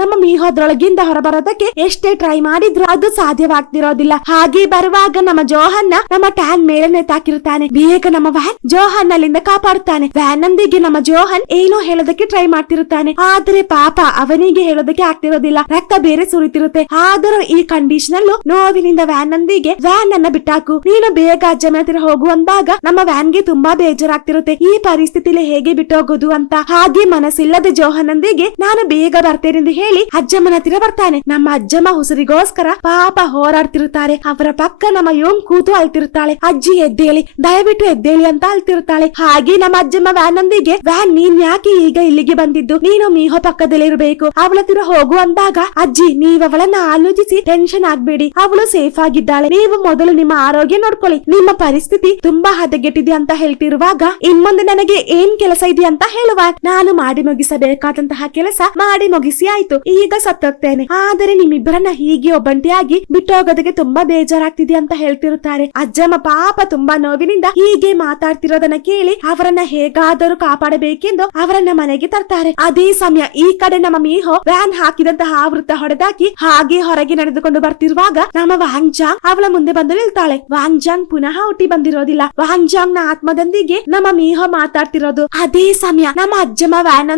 ನಮ್ಮ ಮೀಹೋದ್ರೊಳಗಿಂದ ಹೊರಬರೋದಕ್ಕೆ ಎಷ್ಟೇ ಟ್ರೈ ಮಾಡಿದ್ರು ಅದು ಸಾಧ್ಯವಾಗ್ತಿರೋದಿಲ್ಲ. ಹಾಗೆ ಬರುವಾಗ ನಮ್ಮ ಜೋಹನ್ನ ನಮ್ಮ ಟ್ಯಾನ್ ಮೇಲೆ ನೇತಾಕಿರುತ್ತಾನೆ ಬೇಗ ನಮ್ಮ ವ್ಯಾನ್ ಜೋಹನ್ ಅಲ್ಲಿಂದ ಕಾಪಾಡುತ್ತಾನೆ ವ್ಯಾನ್ ನಮ್ಮ ಜೋಹನ್ ಏನೋ ಹೇಳೋದಕ್ಕೆ ಟ್ರೈ ಮಾಡ್ತಿರುತ್ತಾನೆ. ಆದ್ರೆ ಪಾಪ ಅವನಿಗೆ ಹೇಳೋದಕ್ಕೆ ಆಗ್ತಿರೋದಿಲ್ಲ. ರಕ್ತ ಬೇರೆ ಸುರಿತಿರುತ್ತೆ. ಆದರೂ ಈ ಕಂಡೀಷನ್ ಅಲ್ಲೂ ನೋವಿನಿಂದ ವ್ಯಾನ್ ನೊಂದಿಗೆ ವ್ಯಾನ್ ಅನ್ನ ಬಿಟ್ಟಾಕು. ನೀನು ಬೇಗ ಅಜ್ಜನ ಹತ್ತಿರ ಹೋಗು ಅಂದಾಗ ನಮ್ಮ ವ್ಯಾನ್ಗೆ ತುಂಬಾ ಬೇಜಾರಾಗ್ತಿರುತ್ತೆ. ಈ ಪರಿಸ್ಥಿತಿಲಿ ಹೇಗೆ ಬಿಟ್ಟು ಹೋಗೋದು ಅಂತ. ಹಾಗೆ ಮನಸ್ಸಿಲ್ಲದ ಜೋಹನೊಂದಿಗೆ ನಾನು ಬೇಗ ಬರ್ತೇನೆ ಎಂದು ಹೇಳಿ ಅಜ್ಜಮ್ಮನ ಹತ್ತಿರ ಬರ್ತಾನೆ. ನಮ್ಮ ಅಜ್ಜಮ್ಮ ಹುಸರಿಗೋಸ್ಕರ ಪಾಪ ಹೋರಾಡ್ತಿರುತ್ತಾರೆ. ಅವರ ಪಕ್ಕ ನಮ್ಮ ಯೋಮ್ ಕೂತು ಅಳ್ತಿರುತ್ತಾಳೆ. ಅಜ್ಜಿ ಎದ್ದೇಳಿ, ದಯವಿಟ್ಟು ಎದ್ದೇಳಿ ಅಂತ ಅಳ್ತಿರುತ್ತಾಳೆ. ಹಾಗೆ ನಮ್ಮ ಅಜ್ಜಮ್ಮ ವ್ಯಾನ್ ನೊಂದಿಗೆ ವ್ಯಾನ್ ನೀನ್ ಯಾಕೆ ಈಗ ಇಲ್ಲಿಗೆ ಬಂದಿದ್ದು? ನೀನು ಮೀಹೋ ಪಕ್ಕದಲ್ಲಿ ಇರಬೇಕು. ಅವಳ ಹತ್ತಿರ ಹೋಗು ಅಂದಾಗ, ಅಜ್ಜಿ, ನೀವು ಅವಳನ್ನ ಆಲೋಚಿಸಿ ಟೆನ್ಷನ್ ಆಗ್ಬೇಡಿ. ಅವಳು ಸೇಫ್ ಆಗಿದ್ದಾಳೆ. ನೀವು ಮೊದಲು ನಿಮ್ಮ ಆರೋಗ್ಯ ನೋಡ್ಕೊಳ್ಳಿ. ನಿಮ್ಮ ಪರಿಸ್ಥಿತಿ ತುಂಬಾ ಹದಗೆಟ್ಟಿದೆ ಅಂತ ಹೇಳ್ತಿರುವಾಗ, ಇನ್ಮುಂದೆ ನನಗೆ ಏನ್ ಕೆಲಸ ಇದೆ ಅಂತ ಹೇಳುವ. ನಾನು ಮಾಡಿ ಮುಗಿಸಬೇಕಾದಂತಹ ಕೆಲಸ ಮಾಡಿ ಮುಗಿಸಿ ಆಯ್ತು. ಈಗ ಸತ್ತೋಗ್ತೇನೆ. ಆದರೆ ನಿಮ್ಮಿಬ್ಬರನ್ನ ಹೀಗೆ ಒಬ್ಬಂಟಿಯಾಗಿ ಬಿಟ್ಟು ಹೋಗೋದಕ್ಕೆ ತುಂಬಾ ಬೇಜಾರಾಗ್ತಿದೆ ಅಂತ ಹೇಳ್ತಿರುತ್ತಾರೆ. ಅಜ್ಜಮ್ಮ ಪಾಪ ತುಂಬಾ ನೋವಿನಿಂದ ಹೀಗೆ ಮಾತಾಡ್ತಿರೋದನ್ನ ಕೇಳಿ ಅವರನ್ನ ಹೇಗಾದರೂ ಕಾಪಾಡಬೇಕೆಂದು ಅವರನ್ನ ಮನೆಗೆ ತರ್ತಾರೆ. ಅದೇ ಸಮಯ ಈ ಕಡೆ ನಮ್ಮ ಮೀಹೋ ವ್ಯಾನ್ ಹಾಕಿದಂತಹ ಆವೃತ್ತ ಹೊಡೆದಾಕಿ ಹಾಗೆ ಹೊರಗೆ ನಡೆದುಕೊಂಡು ಬರ್ತಿರುವಾಗ ನಮ್ಮ ವಾಂಗ್ಜಾಂಗ್ ಅವಳ ಮುಂದೆ ಬಂದು ನಿಲ್ತಾಳೆ. ವಾಂಗ್ಜಾಂಗ್ ಪುನಃ ಹುಟ್ಟಿ ಬಂದಿರೋದಿಲ್ಲ. ವಾಂಗ್ಜಾಂಗ್ನ ಆತ್ಮದೊಂದಿಗೆ ನಮ್ಮ ಮೀಹೋ ಮಾತಾಡ್ತಿರೋದು. ಅದೇ ಸಮಯ ನಮ್ಮ ಅಜ್ಜಮ್ಮ ವ್ಯಾನ್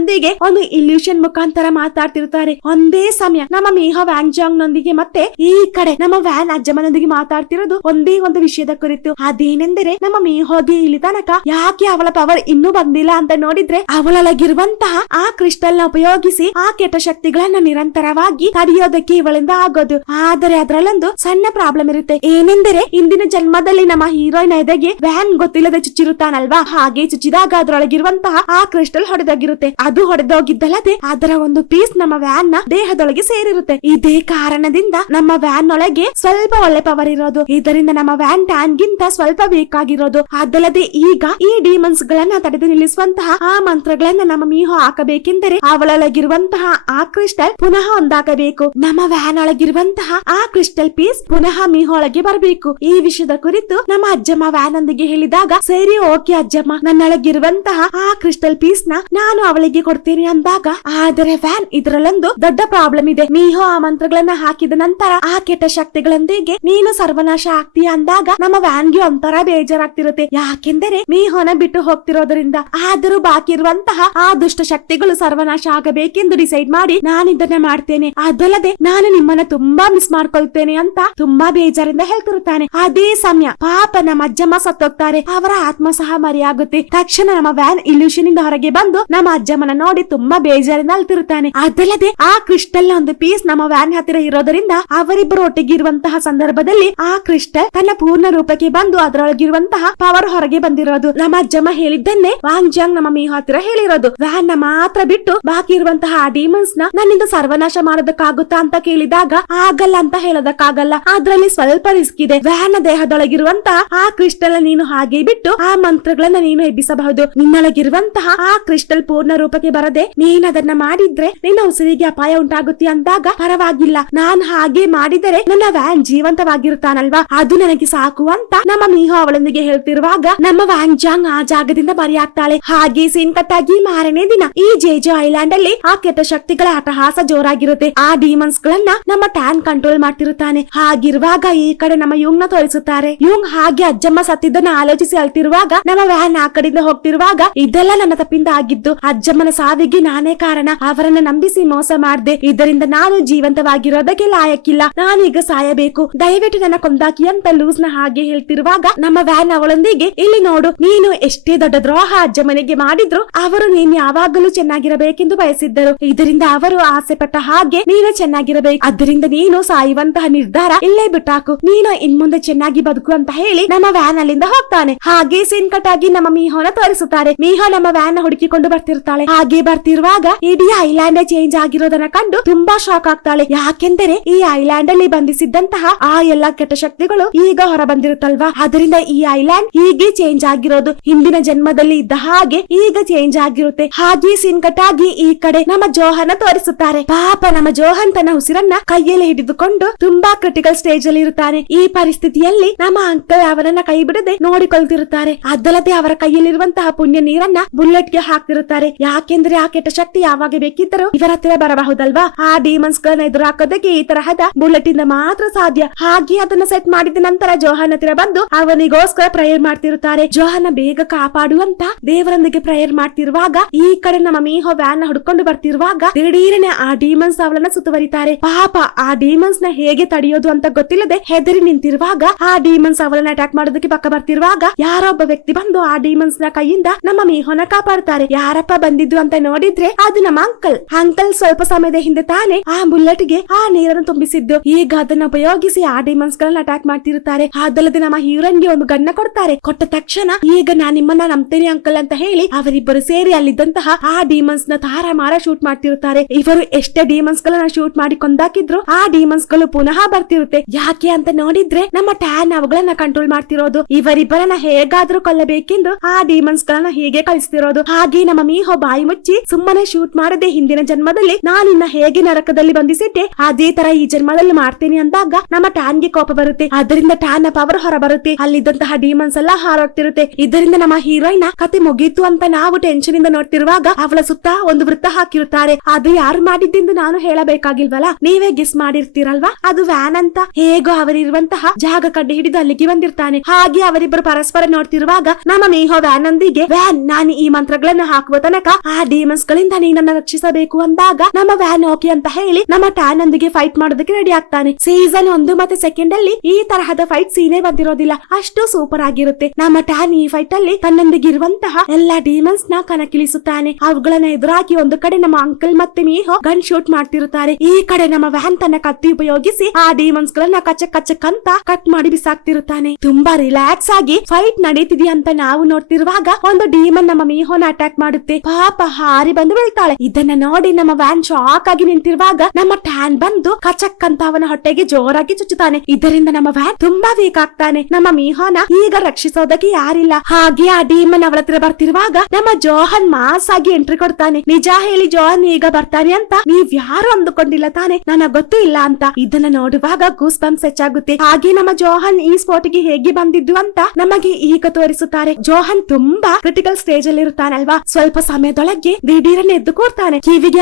ಒಂದು ಇಲ್ಯೂಷನ್ ಮುಖಾಂತರ ಮಾತಾಡ್ತಿರ್ತಾರೆ ಒಂದೇ ಸಮಯ ನಮ್ಮ ಮೇಹ ವ್ಯಾಂಗ್ಜಾಂಗ್ ನೊಂದಿಗೆ ಮತ್ತೆ ಈ ಕಡೆ ನಮ್ಮ ವ್ಯಾನ್ ಅಜ್ಜಮ್ಮನೊಂದಿಗೆ ಮಾತಾಡ್ತಿರೋದು ಒಂದೇ ಒಂದು ವಿಷಯದ ಕುರಿತು. ಅದೇನೆಂದರೆ ನಮ್ಮ ಮೇಹೋಗಿ ಇಲ್ಲಿ ತನಕ ಯಾಕೆ ಅವಳ ಪವರ್ ಇನ್ನೂ ಬಂದಿಲ್ಲ ಅಂತ ನೋಡಿದ್ರೆ ಅವಳೊಳಗಿರುವಂತಹ ಆ ಕ್ರಿಸ್ಟಲ್ನ ಉಪಯೋಗಿಸಿ ಆ ಕೆಟ್ಟ ಶಕ್ತಿಗಳನ್ನ ನಿರಂತರವಾಗಿ ತಡೆಯೋದಕ್ಕೆ ಇವಳಿಂದ ಆಗೋದು. ಆದರೆ ಅದರಲ್ಲೊಂದು ಸಣ್ಣ ಪ್ರಾಬ್ಲಮ್ ಇರುತ್ತೆ. ಏನೆಂದರೆ ಇಂದಿನ ಜನ್ಮದಲ್ಲಿ ನಮ್ಮ ಹೀರೋಯಿನ್ ಎದೆಗೆ ವ್ಯಾನ್ ಗೊತ್ತಿಲ್ಲದೆ ಚುಚ್ಚಿರುತ್ತಾನಲ್ವಾ? ಹಾಗೆ ಚುಚ್ಚಿದಾಗ ಅದರೊಳಗಿರುವಂತಹ ಆ ಕ್ರಿಸ್ಟಲ್ ಹೊಡೆದೋಗಿರುತ್ತೆ. ಅದು ಹೊಡೆದೋಗಿದ್ದಲ್ಲದೆ ಅದರ ಒಂದು ಪೀಸ್ ನಮ್ಮ ವ್ಯಾನ್ನ ದೇಹದೊಳಗೆ ಸೇರಿರುತ್ತೆ. ಇದೇ ಕಾರಣದಿಂದ ನಮ್ಮ ವ್ಯಾನ್ ಒಳಗೆ ಸ್ವಲ್ಪ ಒಳ್ಳೆ ಪವರ್ ಇರೋದು. ಇದರಿಂದ ನಮ್ಮ ವ್ಯಾನ್ ಟ್ಯಾನ್ ಗಿಂತ ಸ್ವಲ್ಪ ವೀಕ್ ಆಗಿರೋದು. ಅದಲ್ಲದೆ ಈಗ ಈ ಡಿಮನ್ಸ್ ಗಳನ್ನ ತಡೆದು ನಿಲ್ಲಿಸುವಂತಹ ಆ ಮಂತ್ರಗಳನ್ನ ನಮ್ಮ ಮೀಹೋ ಹಾಕಬೇಕೆಂದರೆ ಅವಳೊಳಗಿರುವಂತಹ ಆ ಕ್ರಿಸ್ಟಲ್ ಪುನಃ ಒಂದಾಗಬೇಕು. ನಮ್ಮ ವ್ಯಾನ್ ಒಳಗಿರುವಂತಹ ಆ ಕ್ರಿಸ್ಟಲ್ ಪೀಸ್ ಪುನಃ ಮೀಹೋ ಒಳಗೆ ಬರಬೇಕು. ಈ ವಿಷಯದ ಕುರಿತು ನಮ್ಮ ಅಜ್ಜಮ್ಮ ವ್ಯಾನ್ ಒಂದಿಗೆ ಹೇಳಿದಾಗ, ಸರಿ, ಓಕೆ ಅಜ್ಜಮ್ಮ. ನನ್ನೊಳಗಿರುವಂತಹ ಆ ಕ್ರಿಸ್ಟಲ್ ಪೀಸ್ನ ನಾನು ಅವಳಿಗೆ ಕೊಡ್ತೀನಿ ಅಂದಾಗ, ಆದರೆ ವ್ಯಾನ್ ಇದರಲ್ಲೊಂದು ದೊಡ್ಡ ಪ್ರಾಬ್ಲಮ್ ಇದೆ. ಮೀಹೋ ಆ ಮಂತ್ರಗಳನ್ನ ಹಾಕಿದ ನಂತರ ಆ ಕೆಟ್ಟ ಶಕ್ತಿಗಳೊಂದಿಗೆ ನೀನು ಸರ್ವನಾಶ ಆಗ್ತೀಯ ಅಂದಾಗ ನಮ್ಮ ವ್ಯಾನ್ಗೆ ಒಂಥರ ಬೇಜಾರಾಗ್ತಿರುತ್ತೆ. ಯಾಕೆಂದರೆ ಮೀಹೋನ ಬಿಟ್ಟು ಹೋಗ್ತಿರೋದ್ರಿಂದ ಆದರೂ ಬಾಕಿ ಇರುವಂತಹ ಆ ದುಷ್ಟ ಶಕ್ತಿಗಳು ಸರ್ವನಾಶ ಆಗಬೇಕೆಂದು ಡಿಸೈಡ್ ಮಾಡಿ ನಾನು ಇದನ್ನ ಮಾಡ್ತೇನೆ. ಅದಲ್ಲದೆ ನಾನು ನಿಮ್ಮನ್ನ ತುಂಬಾ ಮಿಸ್ ಮಾಡ್ಕೊಳ್ತೇನೆ ಅಂತ ತುಂಬಾ ಬೇಜಾರಿಂದ ಹೇಳ್ತಿರುತ್ತಾನೆ. ಅದೇ ಸಮಯ ಪಾಪ ನಮ್ಮ ಅಜ್ಜಮ್ಮ ಸತ್ತೋಗ್ತಾರೆ. ಅವರ ಆತ್ಮ ಸಹ ಮರಿಯಾಗುತ್ತೆ. ತಕ್ಷಣ ನಮ್ಮ ವ್ಯಾನ್ ಇಲ್ಯೂಷನ್ ಇಂದ ಹೊರಗೆ ಬಂದು ನಮ್ಮ ಅಜ್ಜಮ್ಮನ ನೋಡಿ ತುಂಬಾ ಬೇಜಾರಿಂದ ಅಲ್ತಿರುತ್ತಾನೆ. ಅದಲ್ಲದೆ ಆ ಕ್ರಿಸ್ಟಲ್ನ ಒಂದು ಪೀಸ್ ನಮ್ಮ ವ್ಯಾನ್ ಹತ್ತಿರ ಇರೋದರಿಂದ ಅವರಿಬ್ಬರು ಒಟ್ಟಿಗೆ ಇರುವಂತಹ ಸಂದರ್ಭದಲ್ಲಿ ಆ ಕ್ರಿಸ್ಟಲ್ ತನ್ನ ಪೂರ್ಣ ರೂಪಕ್ಕೆ ಬಂದು ಅದರೊಳಗಿರುವಂತಹ ಪವರ್ ಹೊರಗೆ ಬಂದಿರೋದು. ನಮ್ಮ ಅಜ್ಜಮ್ಮ ಹೇಳಿದ್ದನ್ನೇ ವಾಂಗ್ಜಾಂಗ್ ನಮ್ಮ ಮೀ ಹತ್ತಿರ ಹೇಳಿರೋದು. ವ್ಯಾನ್ನ ಮಾತ್ರ ಬಿಟ್ಟು ಬಾಕಿ ಇರುವಂತಹ ಆ ಡೀಮನ್ಸ್ನ ನನ್ನಿಂದ ಸರ್ವನಾಶ ಮಾಡೋದಕ್ಕಾಗುತ್ತಾ ಅಂತ ಕೇಳಿದಾಗ ಆಗಲ್ಲ ಅಂತ ಹೇಳೋದಕ್ಕಾಗಲ್ಲ. ಅದ್ರಲ್ಲಿ ಸ್ವಲ್ಪ ರಿಸ್ಕ್ ಇದೆ. ವ್ಯಾನ್ ದೇಹದೊಳಗಿರುವಂತಹ ಆ ಕ್ರಿಸ್ಟಲ್ ನೀನು ಹಾಗೆ ಬಿಟ್ಟು ಆ ಮಂತ್ರಗಳನ್ನ ನೀನು ಎಬ್ಬಿಸಬಹುದು. ನಿನ್ನೊಳಗಿರುವಂತಹ ಆ ಕ್ರಿಸ್ಟಲ್ ಪೂರ್ಣ ರೂಪಕ್ಕೆ ಬರದೆ ನೀನ್ ಅದನ್ನ ಮಾಡಿದ್ರೆ ನಿನ್ನ ಉಸಿರಿಗೆ ಅಪಾಯ ಉಂಟಾಗುತ್ತೆ ಅಂದಾಗ ಪರವಾಗಿಲ್ಲ. ನಾನ್ ಹಾಗೆ ಮಾಡಿದರೆ ನನ್ನ ವ್ಯಾನ್ ಜೀವಂತವಾಗಿರುತ್ತಾನಲ್ವಾ? ಅದು ನನಗೆ ಸಾಕು ಅಂತ ನಮ್ಮ ಮೀಹೋ ಅವಳೊಂದಿಗೆ ಹೇಳ್ತಿರುವಾಗ ನಮ್ಮ ವ್ಯಾನ್ ಜಾಂಗ್ ಆ ಜಾಗದಿಂದ ಮರೆಯಾಗ್ತಾಳೆ. ಹಾಗೆ ಸೀನ್ ಆಗಿ ಮಾರನೇ ದಿನ ಈ ಜೇಜೋ ಐಲ್ಯಾಂಡ್ ಅಲ್ಲಿ ಆ ಕೆಟ್ಟ ಶಕ್ತಿಗಳ ಅಟಹಾಸ ಜೋರಾಗಿರುತ್ತೆ. ಆ ಡಿಮನ್ಸ್ ಗಳನ್ನ ನಮ್ಮ ಟ್ಯಾನ್ ಕಂಟ್ರೋಲ್ ಮಾಡ್ತಿರುತ್ತಾನೆ. ಹಾಗಿರುವಾಗ ಈ ಕಡೆ ನಮ್ಮ ಯುಂಗ್ನ ತೋರಿಸುತ್ತಾರೆ. ಯುಂಗ್ ಹಾಗೆ ಅಜ್ಜಮ್ಮ ಸತ್ತಿದ್ದನ್ನ ಆಲೋಚಿಸಿ ಅಳ್ತಿರುವಾಗ ನಮ್ಮ ವ್ಯಾನ್ ಆ ಕಡೆಯಿಂದ ಹೋಗ್ತಿರುವಾಗ ಇದೆಲ್ಲ ನನ್ನ ತಪ್ಪಿಂದ ಆಗಿದ್ದು ಅಜ್ಜಮ್ಮನ ಸಾವಿಗೆ ನಾನೇ ಕಾರಣ. ಅವರನ್ನ ನಂಬಿಸಿ ಮೋಸ ಮಾಡ್ದೆ ಇದರಿಂದ ನಾನು ಜೀವಂತವಾಗಿರೋದಕ್ಕೆ ಲಾಯಕ್ಕಿಲ್ಲ. ನಾನೀಗ ಸಾಯಬೇಕು. ದಯವಿಟ್ಟು ನನ್ನ ಕೊಂದಾಕಿ ಅಂತ ಲೂಸ್ನ ಹಾಗೆ ಹೇಳ್ತಿರುವಾಗ ನಮ್ಮ ವ್ಯಾನ್ ಅವಳೊಂದಿಗೆ, ಇಲ್ಲಿ ನೋಡು, ನೀನು ಎಷ್ಟೇ ದೊಡ್ಡ ದ್ರೋಹ ಅಜ್ಜ ಮನೆಗೆ ಮಾಡಿದ್ರು ಅವರು ನೀನ್ ಯಾವಾಗಲೂ ಚೆನ್ನಾಗಿರಬೇಕೆಂದು ಬಯಸಿದ್ದರು. ಇದರಿಂದ ಅವರು ಆಸೆ ಪಟ್ಟ ಹಾಗೆ ನೀನು ಚೆನ್ನಾಗಿರಬೇಕು. ಅದರಿಂದ ನೀನು ಸಾಯುವಂತಹ ನಿರ್ಧಾರ ಇಲ್ಲೇ ಬಿಟ್ಟಾಕು. ನೀನು ಇನ್ಮುಂದೆ ಚೆನ್ನಾಗಿ ಬದುಕು ಅಂತ ಹೇಳಿ ನಮ್ಮ ವ್ಯಾನ್ ಅಲ್ಲಿಂದ ಹೋಗ್ತಾನೆ. ಹಾಗೆ ಸೀನ್ ಕಟ್ ಆಗಿ ನಮ್ಮ ಮೀಹೋನ ತೋರಿಸುತ್ತಾರೆ. ಮೀಹೋ ನಮ್ಮ ವ್ಯಾನ್ ಹುಡುಕಿಕೊಂಡು ಬರ್ತಿರ್ತಾಳೆ. ಹಾಗೆ ಬರ್ತಿರುವಾಗ ಇಡೀ ಐಲ್ಯಾಂಡ್ ಚೇಂಜ್ ಆಗಿರೋದನ್ನ ಕಂಡು ತುಂಬಾ ಶಾಕ್ ಆಗ್ತಾಳೆ. ಯಾಕೆಂದರೆ ಈ ಐಲ್ಯಾಂಡ್ ಅಲ್ಲಿ ಬಂಧಿಸಿದ್ದಂತಹ ಆ ಎಲ್ಲಾ ಕೆಟ್ಟ ಶಕ್ತಿಗಳು ಈಗ ಹೊರ ಬಂದಿರುತ್ತಲ್ವಾ ಅದರಿಂದ ಈ ಐಲ್ಯಾಂಡ್ ಹೀಗೆ ಚೇಂಜ್ ಆಗಿರೋದು. ಹಿಂದಿನ ಜನ್ಮದಲ್ಲಿ ಇದ್ದ ಹಾಗೆ ಈಗ ಚೇಂಜ್ ಆಗಿರುತ್ತೆ. ಹಾಗೆ ಸೀನ್ ಕಟ್ ಆಗಿ ಈ ಕಡೆ ನಮ್ಮ ಜೋಹನ ತೋರಿಸುತ್ತಾರೆ. ಪಾಪ ನಮ್ಮ ಜೋಹನ್ ತನ್ನ ಉಸಿರನ್ನ ಕೈಯಲ್ಲಿ ಹಿಡಿದುಕೊಂಡು ತುಂಬಾ ಕ್ರಿಟಿಕಲ್ ಸ್ಟೇಜ್ ಅಲ್ಲಿ ಇರುತ್ತಾನೆ. ಈ ಪರಿಸ್ಥಿತಿಯಲ್ಲಿ ನಮ್ಮ ಅಂಕಲ್ ಅವನನ್ನ ಕೈ ಬಿಡದೆ ನೋಡಿಕೊಳ್ತಿರುತ್ತಾರೆ. ಅದಲ್ಲದೆ ಅವರ ಕೈಯಲ್ಲಿರುವಂತಹ ಪುಣ್ಯ ನೀರನ್ನ ಬುಲೆಟ್ಗೆ ಹಾಕ್ತಿರುತ್ತಾರೆ. ಯಾಕೆಂದ್ರೆ ಆ ಕೆಟ್ಟ ಶಕ್ತಿ ಯಾವಾಗ ಬೇಕಿದ್ದರೂ ಇವರ ಹತ್ತಿರ ಬರಬಹುದಲ್ವಾ ಆ ಡಿಮನ್ಸ್ ಗಳನ್ನ ಎದುರು ಹಾಕೋದಕ್ಕೆ ಈ ತರಹದ ಬುಲೆಟ್ ಇಂದ ಮಾತ್ರ ಸಾಧ್ಯ. ಹಾಗೆ ಅದನ್ನ ಸೆಟ್ ಮಾಡಿದ ನಂತರ ಜೋಹನ್ ಹತ್ತಿರ ಬಂದು ಅವನಿಗೋಸ್ಕರ ಪ್ರೇಯರ್ ಮಾಡ್ತಿರುತ್ತಾರೆ. ಜೋಹನ್ನ ಬೇಗ ಕಾಪಾಡುವಂತ ದೇವರೊಂದಿಗೆ ಪ್ರೇಯರ್ ಮಾಡ್ತಿರುವಾಗ ಈ ಕಡೆ ನಮ್ಮ ಮೀಹೋ ವ್ಯಾನ್ ಹುಡ್ಕೊಂಡು ಬರ್ತಿರುವಾಗ ದಿಢೀರನೆ ಆ ಡೀಮನ್ಸ್ ಅವಳನ್ನ ಸುತ್ತುವರಿತಾರೆ. ಪಾಪ ಆ ಡೀಮನ್ಸ್ನ ಹೇಗೆ ತಡೆಯೋದು ಅಂತ ಗೊತ್ತಿಲ್ಲದೆ ಹೆದರಿ ನಿಂತಿರುವಾಗ ಆ ಡೀಮನ್ಸ್ ಅವಳನ್ನ ಅಟ್ಯಾಕ್ ಮಾಡೋದಕ್ಕೆ ಪಕ್ಕ ಬರ್ತಿರುವಾಗ ಯಾರೊಬ್ಬ ವ್ಯಕ್ತಿ ಬಂದು ಆ ಡೀಮನ್ಸ್ನ ಕೈಯಿಂದ ನಮ್ಮ ಮೀಹೋನ ಕಾಪಾಡ್ತಾರೆ. ಯಾರಪ್ಪ ಬಂದಿದ್ದು ಅಂತ ನೋಡಿದ್ರೆ ಅದು ನಮ್ಮ ಅಂಕಲ್ ಅಂಕಲ್ ಸ್ವಲ್ಪ ಸಮಯದ ಹಿಂದೆ ತಾನೇ ಆ ಬುಲೆಟ್ಗೆ ಆ ನೀರನ್ನು ತುಂಬಿಸಿದ್ದು. ಈಗ ಅದನ್ನ ಉಪಯೋಗಿಸಿ ಆ ಡೈಮಂಡ್ಸ್ ಗಳನ್ನ ಅಟ್ಯಾಕ್ ಮಾಡ್ತಿರುತ್ತಾರೆ. ಅದಲ್ಲದೆ ನಮ್ಮ ಹೀರೋನ್ಗೆ ಒಂದು ಗಣ್ಣ ಕೊಡ್ತಾರೆ. ಕೊಟ್ಟ ತಕ್ಷಣ ಈಗ ನಾ ನಿಮ್ಮನ್ನ ನಂಬ್ತೇನೆ ಅಂಕಲ್ ಅಂತ ಹೇಳಿ ಅವರಿಬ್ಬರು ಸೇರಿ ಅಲ್ಲಿದ್ದಂತಹ ಆ ಡೀಮನ್ಸ್ನ ತಾರ ಮಾರ ಶೂಟ್ ಮಾಡ್ತಿರುತ್ತಾರೆ. ಇವರು ಎಷ್ಟೇ ಡೀಮನ್ಸ್ ಗಳನ್ನ ಶೂಟ್ ಮಾಡಿ ಕೊಂದಾಕಿದ್ರು ಆ ಡೀಮನ್ಸ್ಗಳು ಪುನಃ ಬರ್ತಿರುತ್ತೆ. ಯಾಕೆ ಅಂತ ನೋಡಿದ್ರೆ ನಮ್ಮ ಟ್ಯಾನ್ ಅವುಗಳನ್ನ ಕಂಟ್ರೋಲ್ ಮಾಡ್ತಿರೋದು. ಇವರಿಬ್ಬರನ್ನ ಹೇಗಾದ್ರೂ ಕೊಲ್ಲಬೇಕೆಂದು ಆ ಡೀಮನ್ಸ್ ಗಳನ್ನ ಹೀಗೆ ಕಳಿಸ್ತಿರೋದು. ಹಾಗೆ ನಮ್ಮ ಮೀಹೋ ಬಾಯಿ ಮುಚ್ಚಿ ಸುಮ್ಮನೆ ಶೂಟ್ ಮಾಡದೆ ಹಿಂದಿನ ಜನ್ಮದಲ್ಲಿ ನಾನಿನ್ನ ಹೇಗೆ ನರಕದಲ್ಲಿ ಬಂಧಿಸಿದ್ದೆ, ಅದೇ ತರ ಈ ಜನ್ಮದಲ್ಲಿ ಮಾಡ್ತೇನೆ ಅಂದಾಗ ನಮ್ಮ ಟ್ಯಾನ್ಗೆ ಕೋಪ ಬರುತ್ತೆ. ಅದರಿಂದ ಟ್ಯಾನ್ನ ಪವರ್ ಹೊರ ಬರುತ್ತೆ. ಅಲ್ಲಿದ್ದಂತಹ ಡೀಮನ್ಸ್ ಎಲ್ಲ ಹಾರೋಗ್ತಿರುತ್ತೆ ಇದರಿಂದ ನಮ್ಮ ಹೀರೋಯಿನ್ ಕತೆ ಮುಗಿಯಿತು ಅಂತ ನಾವು ಟೆನ್ಷನ್ ಇಂದ ನೋಡ್ತಿರುವಾಗ ಅವಳ ಸುತ್ತ ಒಂದು ವೃತ್ತ ಹಾಕಿರುತ್ತಾರೆ. ಅದು ಯಾರು ಮಾಡಿದ್ದೆಂದು ನಾನು ಹೇಳಬೇಕಾಗಿಲ್ವಲ್ಲ? ನೀವೇ ಗೆಸ್ ಮಾಡಿರ್ತೀರಲ್ವಾ? ಅದು ವ್ಯಾನ್ ಅಂತ. ಹೇಗೋ ಅವರಿರುವಂತಹ ಜಾಗ ಕಡ್ಡಿ ಹಿಡಿದು ಅಲ್ಲಿಗೆ ಬಂದಿರ್ತಾನೆ. ಹಾಗೆ ಅವರಿಬ್ಬರು ಪರಸ್ಪರ ನೋಡ್ತಿರುವಾಗ ನಮ್ಮ ಮೇಹೋ ವ್ಯಾನ್ ಒಂದಿಗೆ ವ್ಯಾನ್, ನಾನು ಈ ಮಂತ್ರಗಳನ್ನ ಹಾಕುವ ತನಕ ಆ ಡೀಮನ್ಸ್ ಗಳಿಂದ ನೀನನ್ನ ರಕ್ಷಿಸಬೇಕು ಅಂದಾಗ ನಮ್ಮ ವ್ಯಾನ್ ಓಕೆ ಅಂತ ಹೇಳಿ ನಮ್ಮ ಟ್ಯಾನ್ ಒಂದಿಗೆ ಫೈಟ್ ಮಾಡೋದಕ್ಕೆ ರೆಡಿ ಆಗ್ತಾನೆ. ಸೀಸನ್ ಒಂದು ಮತ್ತೆ ಸೆಕೆಂಡ್ ಅಲ್ಲಿ ಈ ತರಹದ ಫೈಟ್ ಸೀನೇ ಬಂದಿರೋದಿಲ್ಲ. ಅಷ್ಟು ಸೂಪರ್ ಆಗಿರುತ್ತೆ. ನಮ್ಮ ಟ್ಯಾನ್ ಈ ಫೈಟ್ ಅಲ್ಲಿ ತನ್ನೊಂದಿಗೆ ಇರುವಂತಹ ಎಲ್ಲಾ ಡೀಮನ್ಸ್ನ ಕಣಕ್ಕಿಳಿಸುತ್ತಾನೆ. ಅವುಗಳನ್ನ ಎದುರಾಗಿ ಒಂದು ಕಡೆ ನಮ್ಮ ಅಂಕಲ್ ಮತ್ತೆ ಮೀಹೋ ಗನ್ ಶೂಟ್ ಮಾಡ್ತಿರುತ್ತಾರೆ. ಈ ಕಡೆ ನಮ್ಮ ವ್ಯಾನ್ ತನ್ನ ಕತ್ತಿ ಉಪಯೋಗಿಸಿ ಆ ಡೀಮನ್ಸ್ ಗಳನ್ನ ಕಚ್ಚ ಕಚಕ್ ಅಂತ ಕಟ್ ಮಾಡಿ ಬಿಸಾಕ್ತಿರುತ್ತಾನೆ. ತುಂಬಾ ರಿಲ್ಯಾಕ್ಸ್ ಆಗಿ ಫೈಟ್ ನಡೀತಿದ್ಯಾ ಅಂತ ನಾವು ನೋಡ್ತಿರುವಾಗ ಒಂದು ಡೀಮನ್ ನಮ್ಮ ಮೀಹೋನ ಅಟ್ಯಾಕ್ ಮಾಡುತ್ತೆ. ಪಾಪ ಹಾರಿ ಬಂದು ಬೀಳ್ತಾಳೆ. ಇದನ್ನ ನೋಡಿ ನಮ್ಮ ವ್ಯಾನ್ ಶಾಕ್ ಆಗಿ ನಿಂತಿರುವಾಗ ನಮ್ಮ ಟ್ಯಾನ್ ಬಂದು ಕಚಕ್ ಅಂತ ಅವನ ಹೊಟ್ಟೆಗೆ ಜೋರಾಗಿ ಚುಚ್ಚುತ್ತಾನೆ. ಇದರಿಂದ ನಮ್ಮ ವ್ಯಾನ್ ತುಂಬಾ ವೀಕ್ ಆಗ್ತಾನೆ. ನಮ್ಮ ಮೀಹಾನ ಈಗ ರಕ್ಷಿಸೋದಕ್ಕೆ ಯಾರಿಲ್ಲ. ಹಾಗೆ ಆ ಡೀಮನ್ ಅವಳ ಹತ್ರ ಬರ್ತಿರುವಾಗ ನಮ್ಮ ಜೋಹನ್ ಮಾಸ್ ಆಗಿ ಎಂಟ್ರಿ ಕೊಡ್ತಾನೆ. ನಿಜ ಹೇಳಿ ಜೋಹನ್ ಈಗ ಬರ್ತಾನೆ ಅಂತ ನೀವ್ ಯಾರು ಅಂದುಕೊಂಡಿಲ್ಲ ತಾನೆ? ನನಗ್ ಗೊತ್ತು ಇಲ್ಲ ಅಂತ. ಇದನ್ನ ನೋಡುವಾಗ ಗೂಸ್ ಬಂಪ್ಸ್ ಹೆಚ್ಚಾಗುತ್ತೆ. ಹಾಗೆ ನಮ್ಮ ಜೋಹನ್ ಈ ಸ್ಪಾಟ್ಗೆ ಹೇಗೆ ಬಂದಿದ್ದು ಅಂತ ನಮಗೆ ಈಗ ತೋರಿಸುತ್ತಾರೆ. ಜೋಹನ್ ತುಂಬಾ ಕ್ರಿಟಿಕಲ್ ಸ್ಟೇಜ್ ಅಲ್ಲಿ ಇರುತ್ತಾನಲ್ವಾ ಸ್ವಲ್ಪ ಸಮಯದೊಳಗೆ ದಿಢೀರನ್ನ ಎದ್ದು ಕೂರ್ತಾನೆ. ಕಿವಿಗೆ